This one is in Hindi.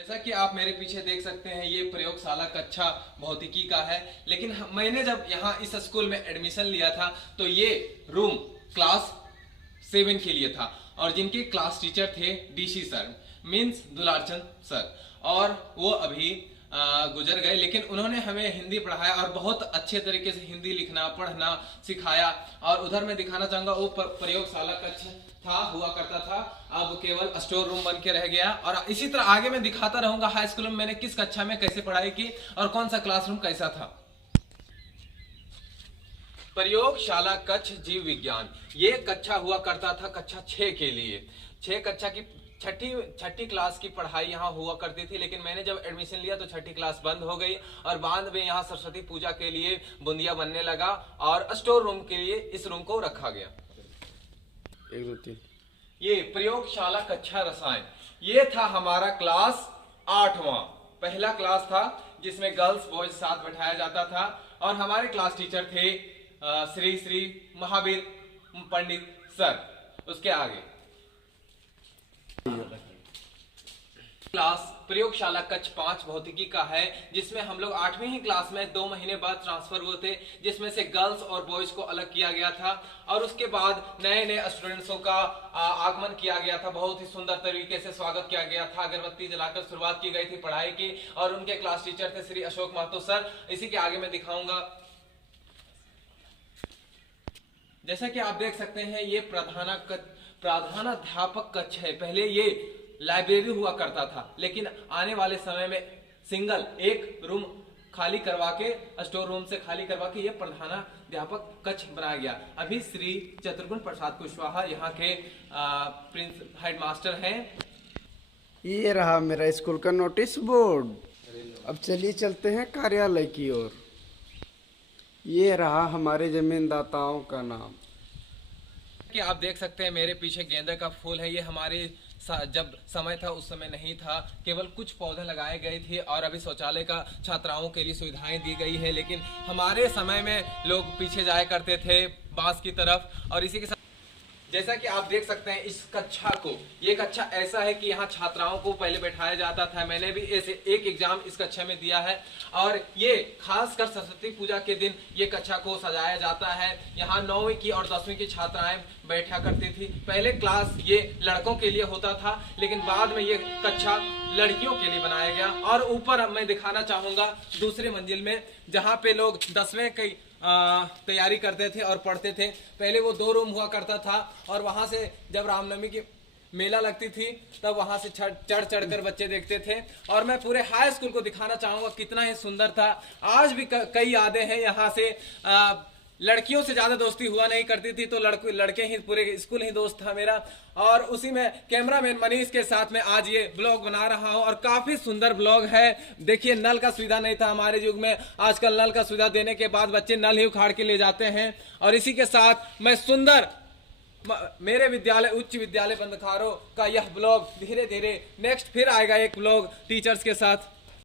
जैसा कि आप मेरे पीछे देख सकते हैं, ये प्रयोगशाला कक्षा भौतिकी का है। लेकिन मैंने जब यहाँ इस स्कूल में एडमिशन लिया था तो ये रूम क्लास 7 के लिए था और जिनके क्लास टीचर थे DC sir, means Dularchand sir, और वो अभी गुजर गए। लेकिन उन्होंने हमें हिंदी पढ़ाया और बहुत अच्छे तरीके से हिंदी लिखना पढ़ना सिखाया। और उधर मैं दिखाना चाहूंगा, वो प्रयोगशाला कक्ष हुआ करता था, अब केवल स्टोर रूम बन के रह गया। और इसी तरह आगे मैं दिखाता रहूंगा हाई स्कूल में मैंने किस कक्षा में कैसे पढ़ाई की और कौन सा क्लासरूम कैसा था। प्रयोगशाला कक्ष जीव विज्ञान, ये कक्षा हुआ करता था कक्षा 6 के लिए। 6 कक्षा की छठी क्लास की पढ़ाई यहाँ हुआ करती थी। लेकिन मैंने जब एडमिशन लिया तो छठी क्लास बंद हो गई और बाद में यहाँ सरस्वती पूजा के लिए बूंदिया बनने लगा और स्टोर रूम के लिए इस रूम को रखा गया। 1 2 3 ये प्रयोगशाला कक्षा रसायन, ये था हमारा क्लास 8वां, पहला क्लास था जिसमें गर्ल्स बॉयज साथ बैठाया जाता था। और हमारे क्लास टीचर थे श्री महावीर पंडित सर। उसके आगे क्लास प्रयोगशाला कक्ष 5 भौतिकी का है, जिसमें हम लोग 8वीं ही क्लास में 2 महीने बाद ट्रांसफर हुए थे, जिसमें से गर्ल्स और बॉयज को अलग किया गया था। और उसके बाद नए नए स्टूडेंट्सों का आगमन किया गया था, बहुत ही सुंदर तरीके से स्वागत किया गया था, अगरबत्ती जलाकर शुरुआत की गई थी पढ़ाई की। और उनके क्लास टीचर थे श्री अशोक महतो सर। इसी के आगे मैं दिखाऊंगा। जैसा कि आप देख सकते हैं, ये प्रधानाध्यापक कक्ष है। पहले ये लाइब्रेरी हुआ करता था, लेकिन आने वाले समय में सिंगल एक रूम खाली करवा के, स्टोर रूम से खाली करवा के ये प्रधानाध्यापक कक्ष बनाया गया। अभी श्री चतुर्गुण प्रसाद कुशवाहा यहाँ के हेडमास्टर हैं। ये रहा मेरा स्कूल का नोटिस बोर्ड। अब चलिए चलते हैं कार्यालय की ओर। ये रहा हमारे जमीनदाताओं का नाम। कि आप देख सकते हैं मेरे पीछे गेंदे का फूल है। ये हमारे जब समय था उस समय नहीं था, केवल कुछ पौधे लगाए गए थे और अभी शौचालय का छात्राओं के लिए सुविधाएं दी गई है। लेकिन हमारे समय में लोग पीछे जाया करते थे बांस की तरफ। और इसी के साथ जैसा कि आप देख सकते हैं इस कक्षा को, ये कक्षा ऐसा है कि यहाँ छात्राओं को पहले बैठाया जाता था। मैंने भी ऐसे एक एग्जाम इस कक्षा में दिया है। और ये खासकर सरस्वती पूजा के दिन ये कक्षा को सजाया जाता है। यहाँ 9वीं की और 10वीं की छात्राएं बैठा करती थी। पहले क्लास ये लड़कों के लिए होता था, लेकिन बाद में ये कक्षा लड़कियों के लिए बनाया गया। और ऊपर अब मैं दिखाना चाहूंगा दूसरे मंजिल में, जहाँ पे लोग 10वें की तैयारी करते थे और पढ़ते थे। पहले वो 2 रूम हुआ करता था और वहां से जब रामनवमी की मेला लगती थी तब वहां से चढ़ कर बच्चे देखते थे। और मैं पूरे हाई स्कूल को दिखाना चाहूंगा कितना ही सुंदर था। आज भी कई यादें हैं यहाँ से। लड़कियों से ज्यादा दोस्ती हुआ नहीं करती थी, तो लड़के ही, पूरे स्कूल ही दोस्त था मेरा। और उसी में कैमरामैन मनीष के साथ में आज ये ब्लॉग बना रहा हूं और काफी सुंदर ब्लॉग है। देखिए, नल का सुविधा नहीं था हमारे युग में, आजकल नल का सुविधा देने के बाद बच्चे नल ही उखाड़ के ले जाते हैं। और इसी के साथ मैं सुंदर मेरे विद्यालय उच्च विद्यालय बंदखारो का यह ब्लॉग धीरे धीरे नेक्स्ट फिर आएगा एक ब्लॉग टीचर्स के साथ।